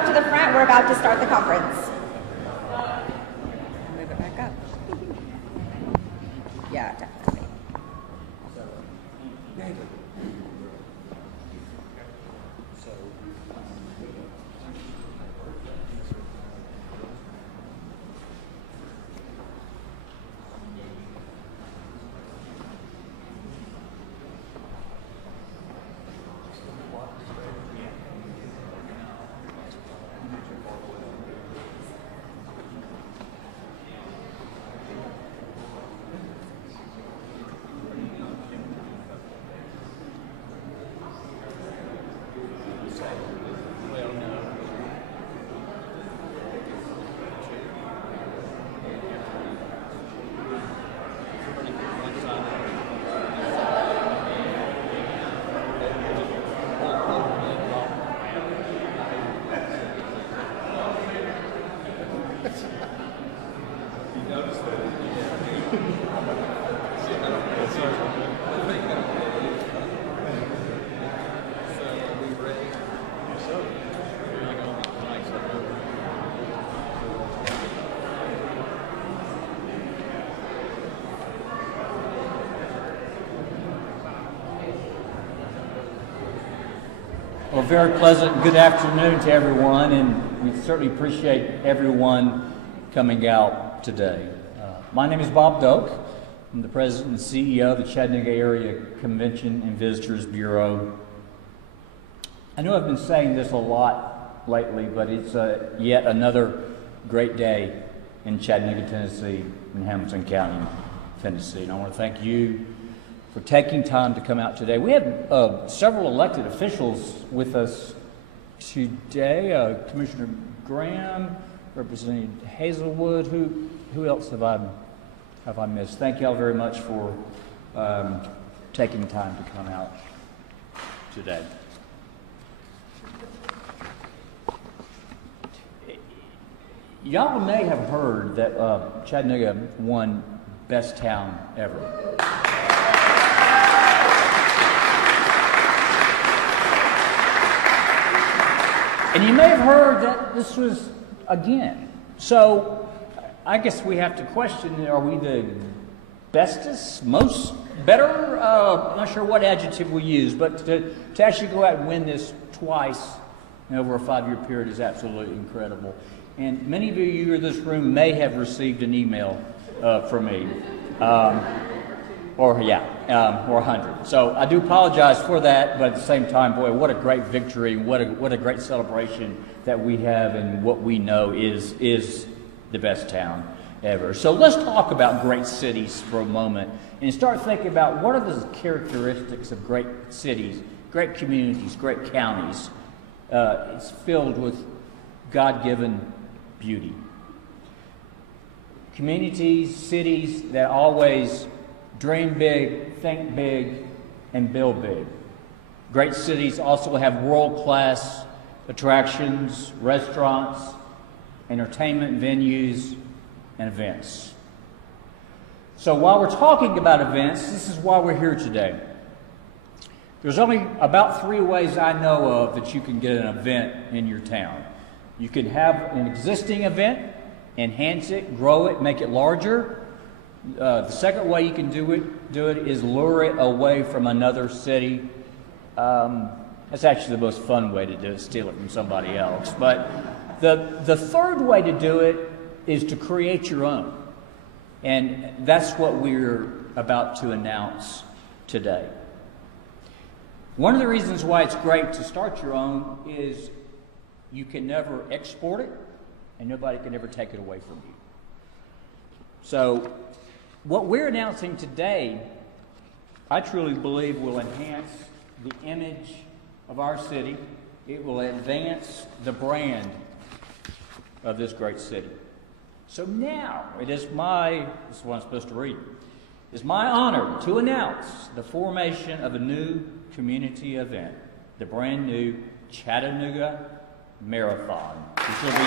up to the front. We're about to start the conference. Move it back up. Yeah, definitely. Well, very pleasant good afternoon to everyone, and we certainly appreciate everyone coming out today. My name is Bob Doak. I'm the President and CEO of the Chattanooga Area Convention and Visitors Bureau. I know I've been saying this a lot lately, but it's yet another great day in Chattanooga, Tennessee, in Hamilton County, Tennessee. And I want to thank you for taking time to come out today. We have several elected officials with us today. Commissioner Graham, Representative Hazelwood. Who else have I missed? Thank you all very much for taking time to come out today. Y'all may have heard that Chattanooga won Best Town Ever. And you may have heard that this was again. So I guess we have to question, are we the bestest, most, better? I'm not sure what adjective we use, but to actually go out and win this twice over a 5-year period is absolutely incredible. And many of you in this room may have received an email from me. Or 100. So I do apologize for that, but at the same time, boy, what a great victory, what a great celebration that we have, and what we know is the best town ever. So let's talk about great cities for a moment and start thinking about what are the characteristics of great cities, great communities, great counties. It's filled with God-given beauty. Communities, cities that always dream big, think big, and build big. Great cities also have world-class attractions, restaurants, entertainment venues, and events. So while we're talking about events, this is why we're here today. There's only about 3 ways I know of that you can get an event in your town. You can have an existing event, enhance it, grow it, make it larger. The second way you can do it is lure it away from another city. That's actually the most fun way to do it, steal it from somebody else. But the third way to do it is to create your own. And that's what we're about to announce today. One of the reasons why it's great to start your own is you can never export it, and nobody can ever take it away from you. So what we're announcing today, I truly believe, will enhance the image of our city. It will advance the brand of this great city. So now, this is what I'm supposed to read. It's my honor to announce the formation of a new community event, the brand new Chattanooga Marathon, which will be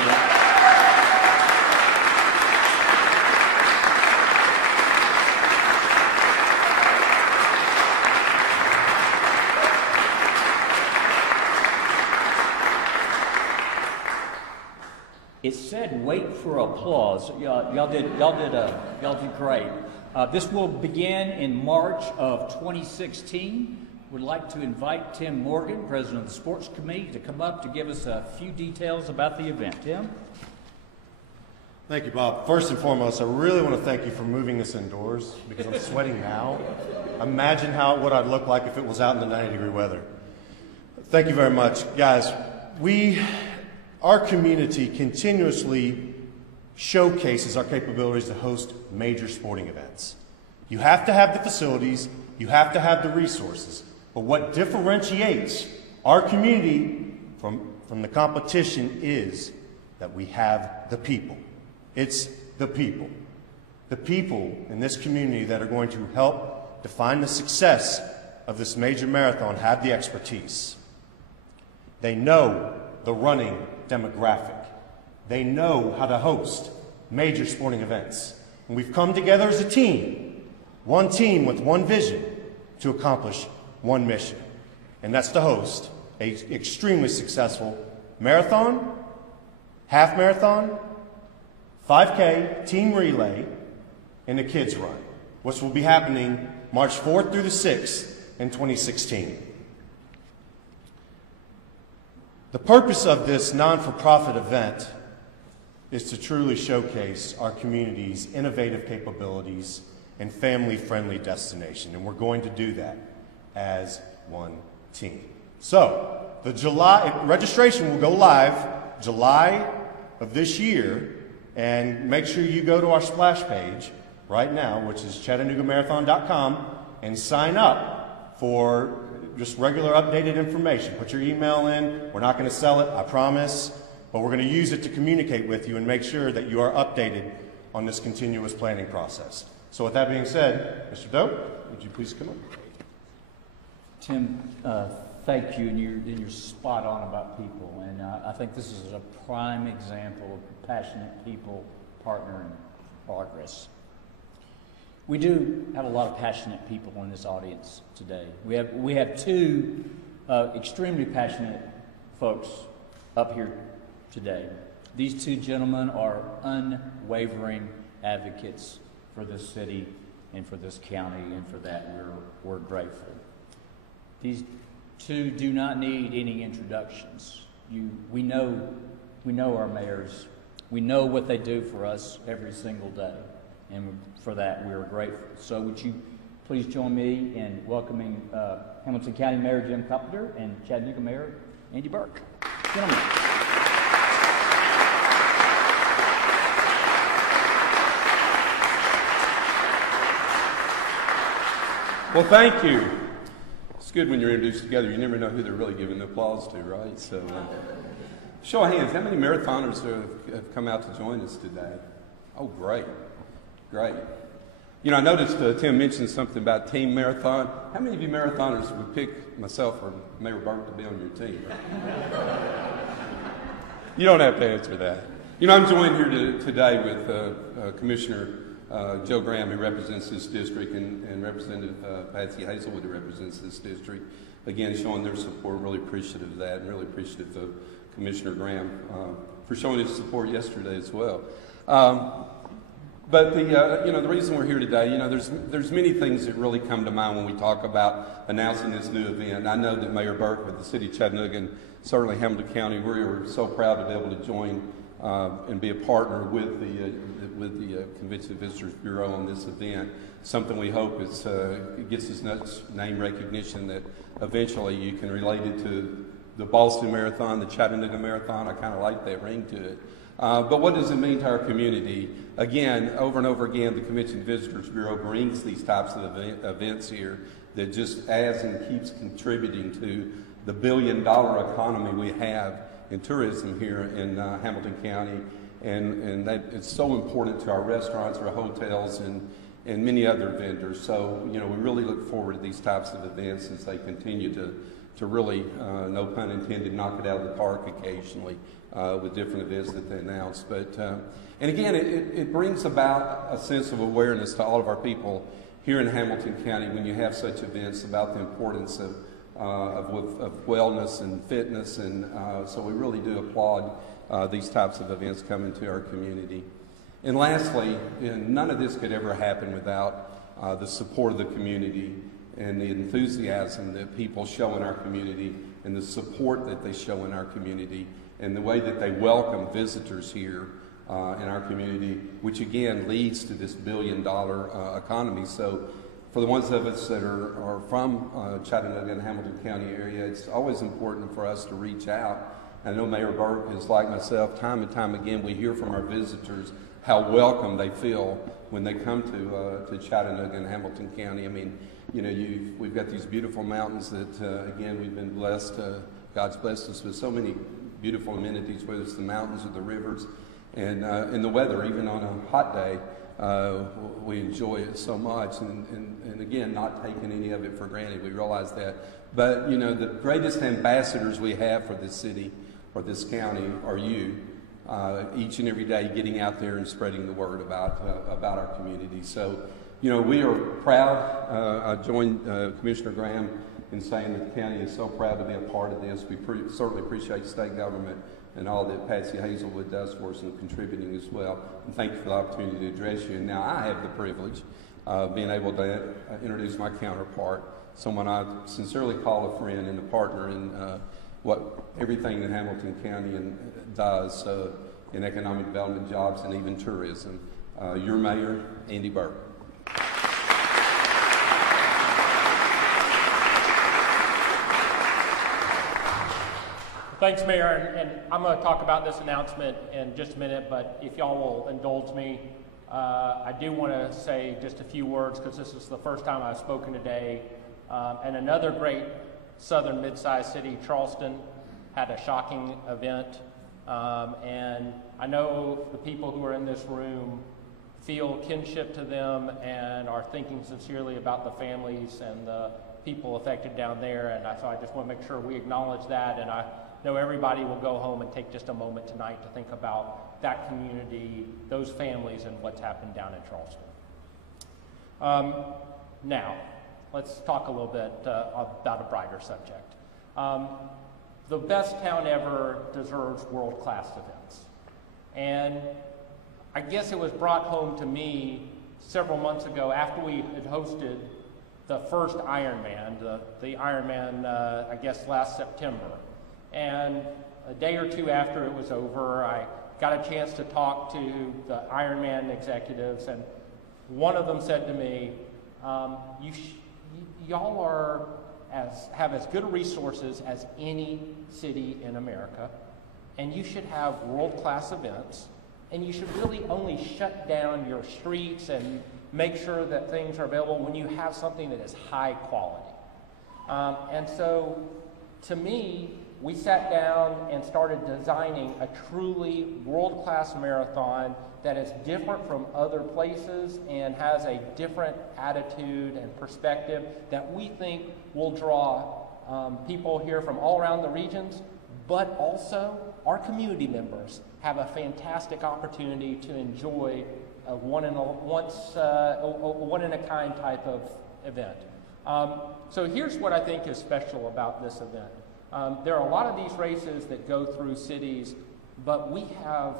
It said wait for applause. Y'all did great. This will begin in March of 2016. We'd like to invite Tim Morgan, President of the Sports Committee, to come up to give us a few details about the event. Tim? Thank you, Bob. First and foremost, I really want to thank you for moving this indoors because I'm sweating now. Imagine what I'd look like if it was out in the 90-degree weather. Thank you very much. Guys, our community continuously showcases our capabilities to host major sporting events. You have to have the facilities, you have to have the resources, but what differentiates our community from the competition is that we have the people. It's the people in this community that are going to help define the success of this major marathon have the expertise. They know the running demographic. They know how to host major sporting events. And we've come together as a team with one vision to accomplish one mission. And that's to host an extremely successful marathon, half marathon, 5K, team relay, and a kids run, which will be happening March 4th through the 6th in 2016. The purpose of this non-for-profit event is to truly showcase our community's innovative capabilities and family-friendly destination, and we're going to do that as one team. So, registration will go live July of this year, and make sure you go to our splash page right now, which is ChattanoogaMarathon.com, and sign up for just regular updated information. Put your email in. We're not going to sell it, I promise, but we're going to use it to communicate with you and make sure that you are updated on this continuous planning process. So with that being said, Mr. Dope, would you please come up? Tim, thank you, and you're spot on about people, and I think this is a prime example of passionate people partnering progress. We do have a lot of passionate people in this audience today. We have two extremely passionate folks up here today. These two gentlemen are unwavering advocates for this city and for this county, and for that we're grateful. These two do not need any introductions. We know our mayors. We know what they do for us every single day, and for that we are grateful. So would you please join me in welcoming Hamilton County Mayor Jim Carpenter and Chattanooga Mayor Andy Burke. Gentlemen. Well, thank you. It's good when you're introduced together. You never know who they're really giving the applause to, right? So, show of hands, how many marathoners have come out to join us today? Oh, great. Great. You know, I noticed Tim mentioned something about team marathon. How many of you marathoners would pick myself or Mayor Burke to be on your team? You don't have to answer that. You know, I'm joined here today with Commissioner Joe Graham, who represents this district, and Representative Patsy Hazelwood, who represents this district. Again, showing their support. Really appreciative of that, and really appreciative of Commissioner Graham for showing his support yesterday as well. But the reason we're here today, there's many things that really come to mind when we talk about announcing this new event. I know that Mayor Burke with the City of Chattanooga and certainly Hamilton County, we are so proud to be able to join and be a partner with the Convention and Visitors Bureau on this event. Something we hope gets us name recognition that eventually you can relate it to the Boston Marathon, the Chattanooga Marathon. I kind of like that ring to it. But what does it mean to our community? Again, over and over again, the Convention and Visitors Bureau brings these types of events here that just adds and keeps contributing to the billion-dollar economy we have in tourism here in Hamilton County, and that it's so important to our restaurants, our hotels, and many other vendors. So, we really look forward to these types of events as they continue to really, no pun intended, knock it out of the park occasionally with different events that they announce. But, and again, it brings about a sense of awareness to all of our people here in Hamilton County when you have such events about the importance of wellness and fitness, and so we really do applaud these types of events come into our community. And lastly, none of this could ever happen without the support of the community and the enthusiasm that people show in our community and the support that they show in our community and the way that they welcome visitors here in our community, which again leads to this billion-dollar economy. So for the ones of us that are from Chattanooga and Hamilton County area, it's always important for us to reach out. I know Mayor Burke is like myself. Time and time again, we hear from our visitors how welcome they feel when they come to Chattanooga and Hamilton County. I mean, you know, we've got these beautiful mountains that, again, we've been blessed. God's blessed us with so many beautiful amenities, whether it's the mountains or the rivers, and the weather. Even on a hot day, we enjoy it so much, and again, not taking any of it for granted. We realize that. But, you know, the greatest ambassadors we have for this city or this county are you, each and every day getting out there and spreading the word about our community. So, you know, we are proud. I joined Commissioner Graham in saying that the county is so proud to be a part of this. We certainly appreciate state government and all that Patsy Hazelwood does for us and contributing as well. And thank you for the opportunity to address you. And now I have the privilege of being able to introduce my counterpart, someone I sincerely call a friend and a partner in everything that Hamilton County does in economic development, jobs, and even tourism. Your mayor, Andy Burke. Thanks, Mayor, and I'm going to talk about this announcement in just a minute, but if y'all will indulge me, I do want to say just a few words because this is the first time I've spoken today. And another great southern mid-sized city, Charleston, had a shocking event. And I know the people who are in this room feel kinship to them and are thinking sincerely about the families and the people affected down there. And so I just want to make sure we acknowledge that. And I know everybody will go home and take just a moment tonight to think about that community, those families, and what's happened down in Charleston. Now, let's talk a little bit about a brighter subject. The best town ever deserves world-class events. And I guess it was brought home to me several months ago after we had hosted the first Ironman, the Ironman, I guess, last September. And a day or two after it was over, I got a chance to talk to the Ironman executives, and one of them said to me, y'all have as good resources as any city in America, and you should have world-class events, and you should really only shut down your streets and make sure that things are available when you have something that is high quality. And so, to me, we sat down and started designing a truly world-class marathon that is different from other places and has a different attitude and perspective that we think will draw people here from all around the regions, but also our community members have a fantastic opportunity to enjoy a one-in-a-kind type of event. So here's what I think is special about this event. There are a lot of these races that go through cities, but we have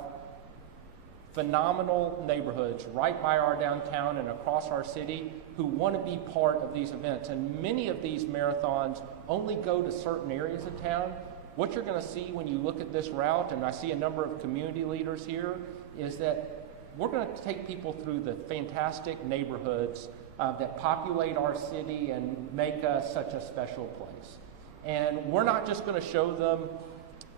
phenomenal neighborhoods right by our downtown and across our city who want to be part of these events. And many of these marathons only go to certain areas of town. What you're going to see when you look at this route, and I see a number of community leaders here, is that we're going to take people through the fantastic neighborhoods that populate our city and make us such a special place. And we're not just going to show them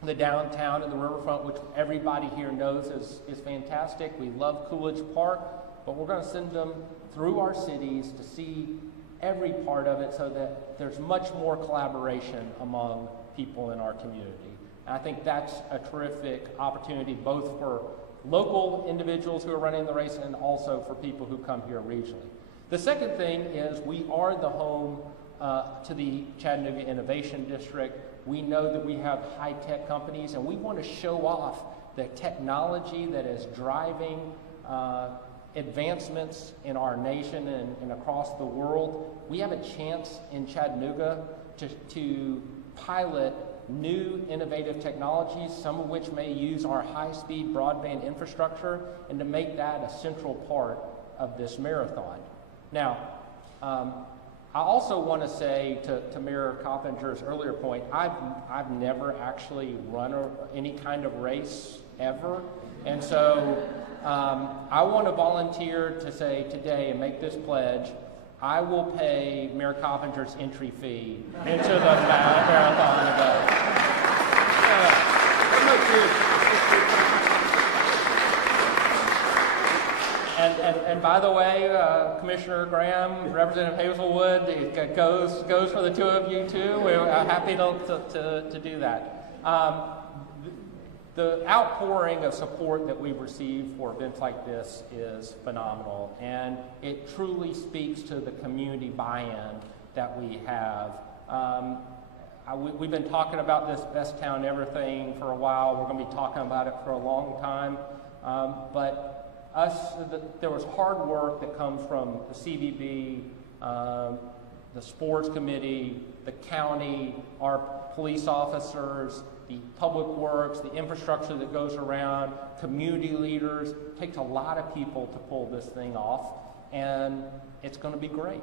the downtown and the riverfront, which everybody here knows is fantastic. We love Coolidge Park, but we're going to send them through our cities to see every part of it so that there's much more collaboration among people in our community. And I think that's a terrific opportunity both for local individuals who are running the race and also for people who come here regionally. The second thing is we are the home to the Chattanooga Innovation District. We know that we have high-tech companies, and we want to show off the technology that is driving advancements in our nation and across the world. We have a chance in Chattanooga to pilot new innovative technologies, some of which may use our high-speed broadband infrastructure, and to make that a central part of this marathon. Now, I also want to say to Mayor Coppinger's earlier point, I've never actually run any kind of race ever, and so I want to volunteer to say today and make this pledge. I will pay Mayor Coppinger's entry fee into the marathon event. And by the way, Commissioner Graham, Representative Hazelwood, it goes for the two of you too. We're happy to do that. The outpouring of support that we've received for events like this is phenomenal, and it truly speaks to the community buy-in that we have. We've been talking about this Best Town Ever thing for a while. We're going to be talking about it for a long time, but there was hard work that comes from the CVB, the sports committee, the county, our police officers, the public works, the infrastructure that goes around, community leaders. It takes a lot of people to pull this thing off, and it's going to be great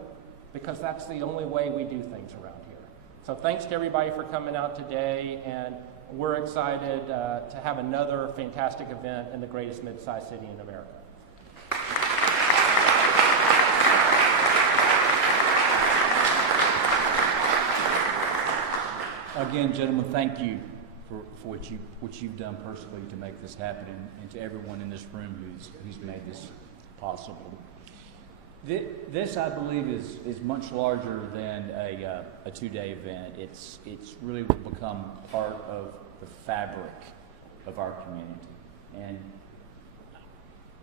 because that's the only way we do things around here. So thanks to everybody for coming out today, and we're excited to have another fantastic event in the greatest mid-sized city in America. Again, gentlemen, thank you for what you've done personally to make this happen, and to everyone in this room who's made this possible. This, I believe, is much larger than a two-day event. It's really become part of the fabric of our community, and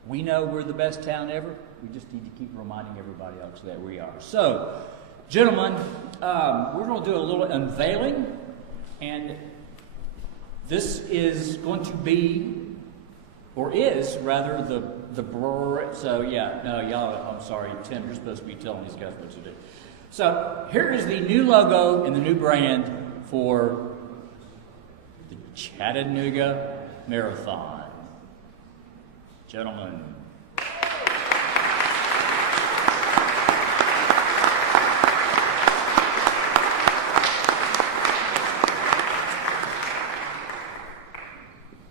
we know we're the best town ever. We just need to keep reminding everybody else that we are. So, gentlemen, we're going to do a little unveiling, and this is going to be, or is rather, the brewery. So yeah, no, y'all, I'm sorry, Tim, you're supposed to be telling these guys what to do. So here is the new logo and the new brand for the Chattanooga Marathon. Gentlemen.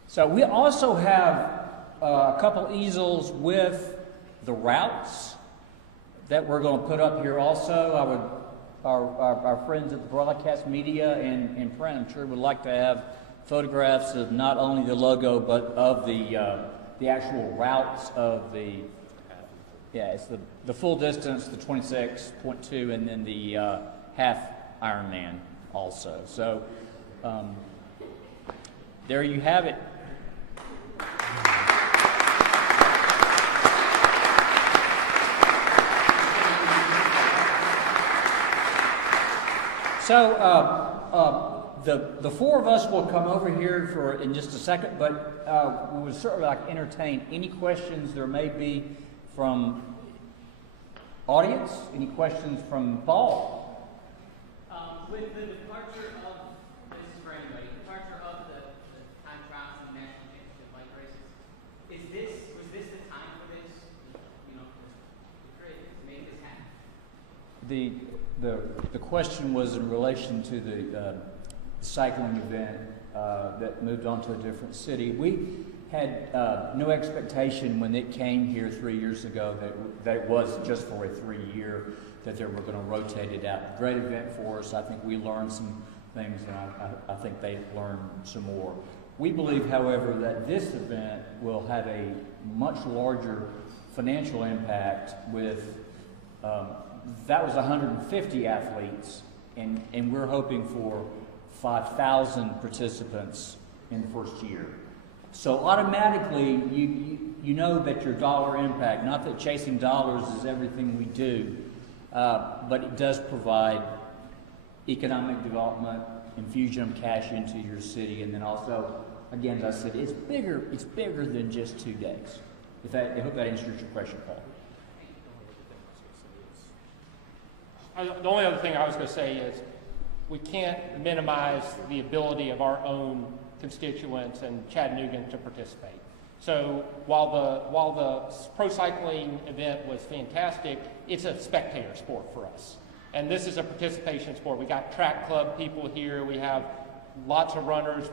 So we also have a couple easels with the routes that we're going to put up here also. Our friends at the broadcast media and print, I'm sure, would like to have photographs of not only the logo but of the actual routes of it's the full distance, the 26.2, and then the half Ironman also. So there you have it. So the four of us will come over here in just a second, but we would certainly like to entertain any questions there may be from audience. Any questions from Paul? With the departure of, this is for anybody, departure of the time trials and national championship bike races, was this the time for this? You know, great, made this happen. The question was in relation to the cycling event that moved on to a different city. We had no expectation when it came here 3 years ago that it was just for a 3-year, that they were going to rotate it out. Great event for us. I think we learned some things, and I think they learned some more. We believe, however, that this event will have a much larger financial impact with, that was 150 athletes, and we're hoping for 5,000 participants in the first year. So automatically, you know that your dollar impact, not that chasing dollars is everything we do, but it does provide economic development, infusion of cash into your city, and then also, again, as I said, it's bigger than just 2 days. I hope that answers your question, Paul. The only other thing I was going to say is, we can't minimize the ability of our own constituents and Chattanoogans to participate. So while the pro cycling event was fantastic, it's a spectator sport for us. And this is a participation sport. We got track club people here. We have lots of runners.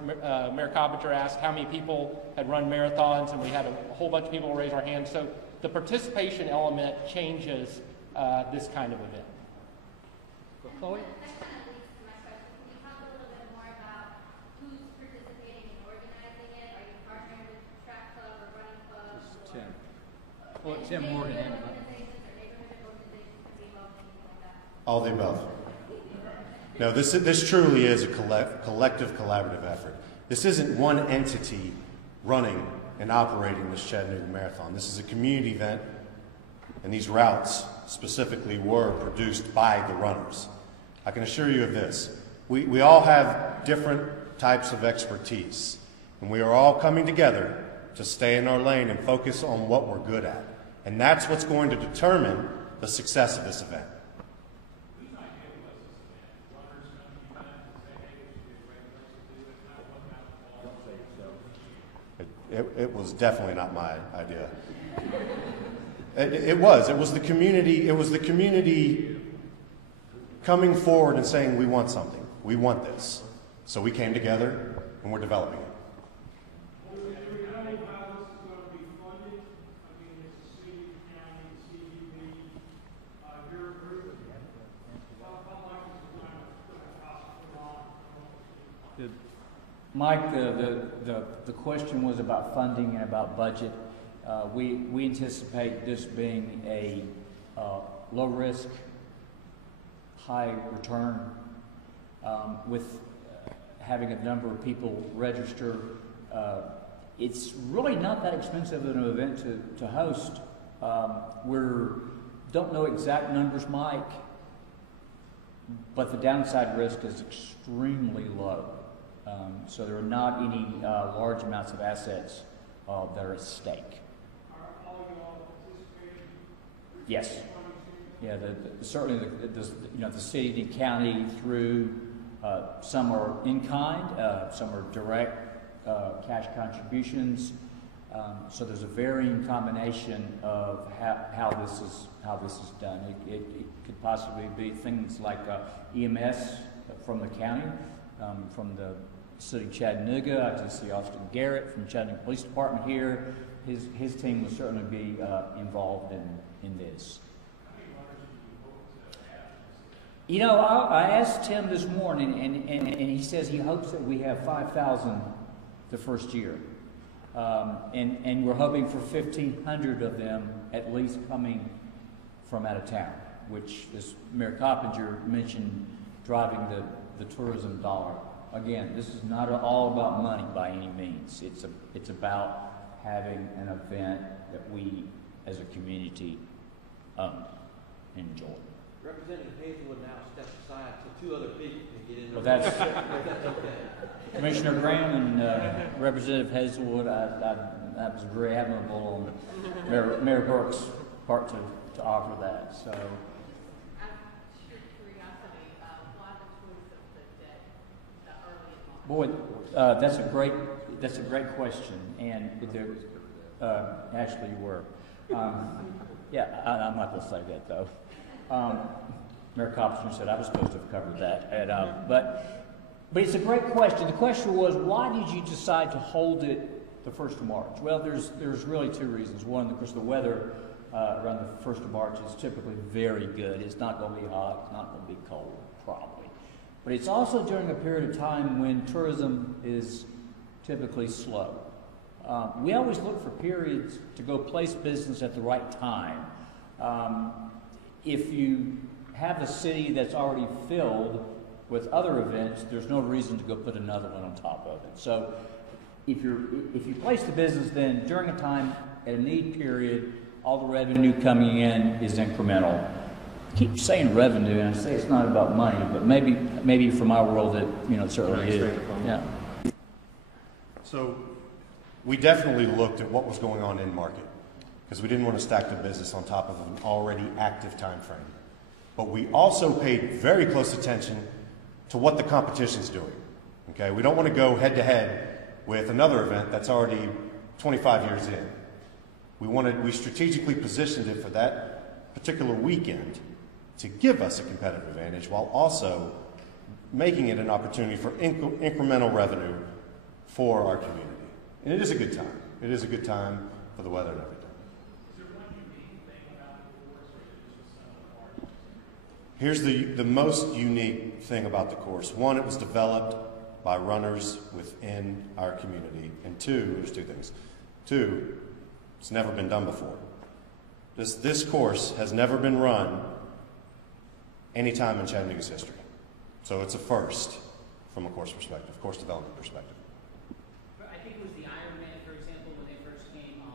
Mayor Coppinger asked how many people had run marathons, and we had a whole bunch of people raise our hands. So the participation element changes this kind of event. Chloe? Well, Tim Morgan. All the above. No, this truly is a collective, collaborative effort. This isn't one entity running and operating this Chattanooga Marathon. This is a community event, and these routes specifically were produced by the runners. I can assure you of this. We all have different types of expertise, and we are all coming together to stay in our lane and focus on what we're good at. And that's what's going to determine the success of this event. It was definitely not my idea. It was the community. It was the community coming forward and saying, "We want something. We want this." So we came together and we're developing it. Mike, the question was about funding and about budget. We anticipate this being a low risk, high return, with having a number of people register. It's really not that expensive of an event to host. We don't know exact numbers, Mike, but the downside risk is extremely low. So there are not any large amounts of assets that are at stake. Are all you all participating? Yes. Yeah. Certainly, the city, the county, through some are in kind, some are direct cash contributions. So there's a varying combination of how this is done. It could possibly be things like EMS from the county, from the city of Chattanooga. I just see Austin Garrett from Chattanooga Police Department here. His team will certainly be involved in this. You know, I asked Tim this morning, and he says he hopes that we have 5,000 the first year. And we're hoping for 1,500 of them at least coming from out of town, which, as Mayor Coppinger mentioned, driving the tourism dollar. Again, this is not all about money by any means. It's about having an event that we, as a community, enjoy. Representative Hazelwood now steps aside so two other people can get in. Well, that's okay. Commissioner Graham and Representative Hazelwood. That was very admirable on Mayor Burke's part to offer that. So. Boy, that's a great question, and actually you were. Yeah, I'm not going to say that though. Mayor Coppinger said I was supposed to have covered that, and, but it's a great question. The question was, why did you decide to hold it the 1st of March? Well, there's really two reasons. One, of course, the weather around the 1st of March is typically very good. It's not going to be hot. It's not going to be cold, probably. But it's also during a period of time when tourism is typically slow. We always look for periods to go place business at the right time. If you have a city that's already filled with other events, there's no reason to go put another one on top of it. So if you place the business then during a time at a need period, all the revenue coming in is incremental. I keep saying revenue, and I say it's not about money, but maybe from our world it certainly is. Yeah. So we definitely looked at what was going on in market because we didn't want to stack the business on top of an already active time frame. But we also paid very close attention to what the competition's doing. Okay, we don't want to go head to head with another event that's already 25 years in. We strategically positioned it for that particular weekend to give us a competitive advantage while also making it an opportunity for incremental revenue for our community. And it is a good time. It is a good time for the weather and everything. Is there one unique thing about the course, or is it just some of the parts? Here's the most unique thing about the course. One, it was developed by runners within our community. And two, there's two things. Two, it's never been done before. This course has never been run any time in Chattanooga's history. So it's a first from a course perspective, course development perspective. I think it was the Ironman, for example, when they first came, a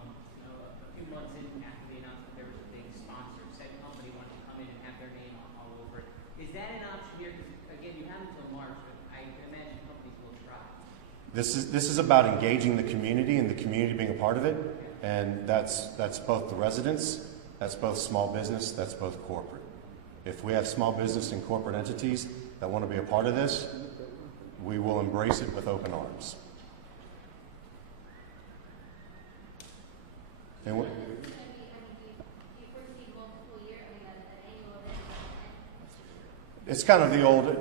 few months in after the announcement, there was a big sponsor, said company wanted to come in and have their name all over it. Is that an option here? Because again, you have until March, but I can imagine companies will try. This is about engaging the community and the community being a part of it, and that's both the residents, that's both small business, that's both corporate. If we have small business and corporate entities that want to be a part of this, we will embrace it with open arms. And what, it's kind of the old,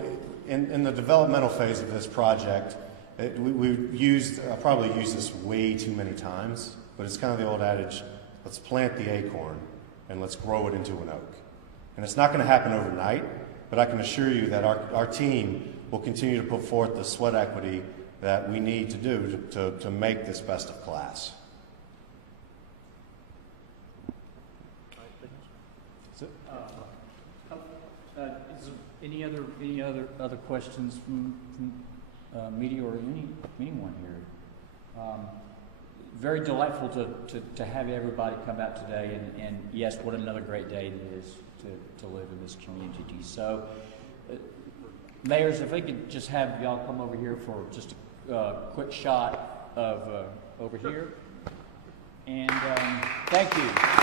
in the developmental phase of this project, I probably used this way too many times, but it's kind of the old adage, let's plant the acorn and let's grow it into an oak. And it's not going to happen overnight, but I can assure you that our team will continue to put forth the sweat equity that we need to do to make this best of class. Any other questions from media or anyone here? Very delightful to have everybody come out today, and yes, what another great day it is to live in this community. So, mayors, if we could just have y'all come over here for just a quick shot of over here, and thank you.